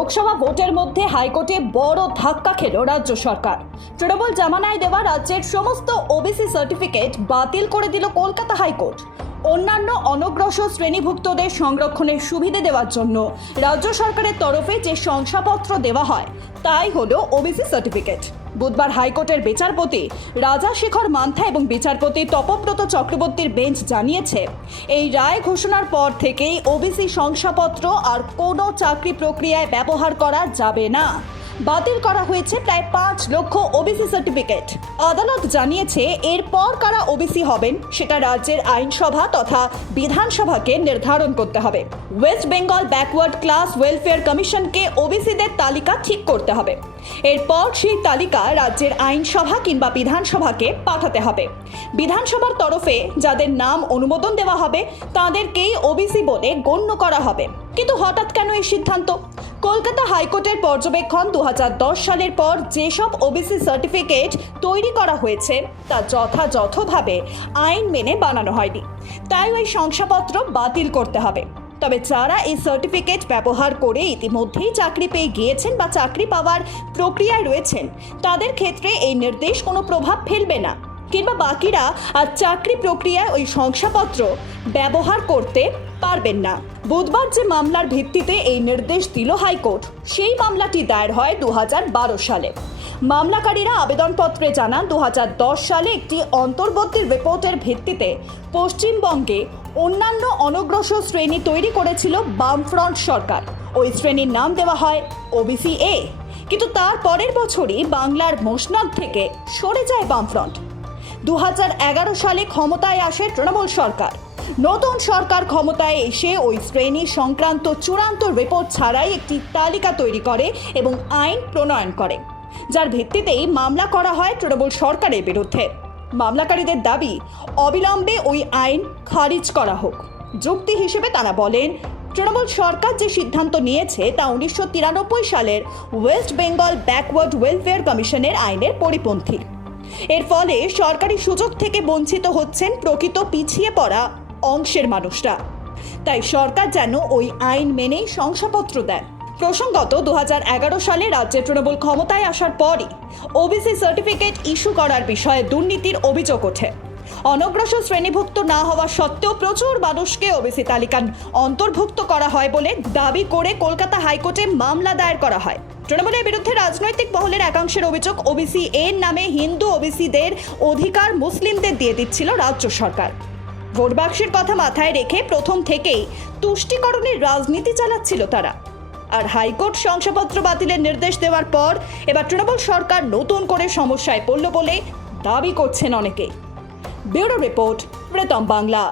লোকসভা ভোটের মধ্যে হাইকোর্টে বড় ধাক্কা খেল রাজ্য সরকার। তৃণমূল জামানায় দেওয়া রাজ্যের সমস্ত ওবিসি সার্টিফিকেট বাতিল করে দিল কলকাতা হাইকোর্ট। অন্যান্য অনগ্রসর শ্রেণীভুক্তদের সংরক্ষণের সুবিধে দেওয়ার জন্য রাজ্য সরকারের তরফে যে শংসাপত্র দেওয়া হয়, তাই হলো ওবিসি সার্টিফিকেট। বুধবার হাইকোর্টের বিচারপতি রাজা শেখর মান্থা এবং বিচারপতি তপব্রত চক্রবর্তীর বেঞ্চ জানিয়েছে, এই রায় ঘোষণার পর থেকেই ওবিসি শংসাপত্র আর কোনো চাকরি প্রক্রিয়ায় ব্যবহার করা যাবে না। বাতিল করা হয়েছে প্রায় পাঁচ লক্ষ ওবিসি সার্টিফিকেট। আদালত জানিয়েছে, এরপর কারা ওবিসি হবেন সেটা রাজ্যের আইনসভা তথা বিধানসভাকে নির্ধারণ করতে হবে। West Bengal backward class welfare কমিশনকে ওবিসিদের তালিকা ঠিক করতে হবে। এরপর সেই তালিকা রাজ্যের আইনসভা কিংবা বিধানসভাকে পাঠাতে হবে। বিধানসভার তরফে যাদের নাম অনুমোদন দেওয়া হবে, তাদেরকেই ওবিসি বলে গণ্য করা হবে। কিন্তু হঠাৎ কেন এই সিদ্ধান্ত? কলকাতা হাইকোর্টের পর্যবেক্ষণ দু হাজার দশ সালের পর যেসব ওবিসি সার্টিফিকেট তৈরি করা হয়েছে, তা যথাযথভাবে আইন মেনে বানানো হয়নি। তাই ওই শংসাপত্র বাতিল করতে হবে। তবে যারা এই সার্টিফিকেট ব্যবহার করে ইতিমধ্যেই চাকরি পেয়ে গিয়েছেন বা চাকরি পাওয়ার প্রক্রিয়ায় রয়েছেন, তাদের ক্ষেত্রে এই নির্দেশ কোনো প্রভাব ফেলবে না। কিংবা বাকিরা আর চাকরি প্রক্রিয়ায় ওই শংসাপত্র ব্যবহার করতে পারবেন না। বুধবার যে মামলার ভিত্তিতে এই নির্দেশ দিল হাইকোর্ট, সেই মামলাটি দায়ের হয় দু হাজার বারো সালে। মামলাকারীরা আবেদনপত্রে জানান দু হাজার দশ সালে একটি অন্তর্বর্তী রিপোর্টের ভিত্তিতে পশ্চিমবঙ্গে অন্যান্য অনগ্রসর শ্রেণি তৈরি করেছিল বামফ্রন্ট সরকার। ওই শ্রেণির নাম দেওয়া হয় ওবিসি এ কিন্তু তার পরের বছরই বাংলার মোশনাদ থেকে সরে যায় বামফ্রন্ট। দু হাজার এগারো সালে ক্ষমতায় আসে তৃণমূল সরকার। নতুন সরকার ক্ষমতায় এসে ওই শ্রেণি সংক্রান্ত চূড়ান্ত রিপোর্ট ছাড়াই একটি তালিকা তৈরি করে এবং আইন প্রণয়ন করে, যার ভিত্তিতেই মামলা করা হয় তৃণমূল সরকারের বিরুদ্ধে। মামলাকারীদের দাবি, অবিলম্বে ওই আইন খারিজ করা হোক। যুক্তি হিসেবে তারা বলেন, তৃণমূল সরকার যে সিদ্ধান্ত নিয়েছে তা উনিশশো তিরানব্বই সালের ওয়েস্ট বেঙ্গল ব্যাকওয়ার্ড ওয়েলফেয়ার কমিশনের আইনের পরিপন্থী। এর ফলে সরকারি সুযোগ থেকে বঞ্চিত হচ্ছেন প্রকৃত পিছিয়ে পড়া অংশের মানুষরা। তাই সরকার যেন ওই আইন মেনেই শংসাপত্র দেন। প্রসঙ্গত দু হাজার এগারো সালে রাজ্যে তৃণমূল ক্ষমতায় আসার পরই ওবিসি সার্টিফিকেট ইস্যু করার বিষয়ে দুর্নীতির অভিযোগ ওঠে। অনগ্রসর শ্রেণীভুক্ত না হওয়া সত্ত্বেও প্রচুর মানুষকে ওবিসি তালিকায় অন্তর্ভুক্ত করা হয় বলে দাবি করে কলকাতা হাইকোর্টে মামলা দায়ের করা হয়। তৃণমূলের বিরুদ্ধে রাজনৈতিক মহলের একাংশের অভিযোগ ওবিসি এর নামে হিন্দু ওবিসিদের অধিকার মুসলিমদের দিয়ে দিচ্ছিল রাজ্য সরকার। ভোট বাক্সের কথা মাথায় রেখে প্রথম থেকেই তুষ্টিকরণের রাজনীতি চালাচ্ছিল তারা। আর হাইকোর্ট শংসাপত্র বাতিলের নির্দেশ দেওয়ার পর এবার তৃণমূল সরকার নতুন করে সমস্যায় পড়ল বলে দাবি করছেন অনেকে। Bureau report Pritam Bangla.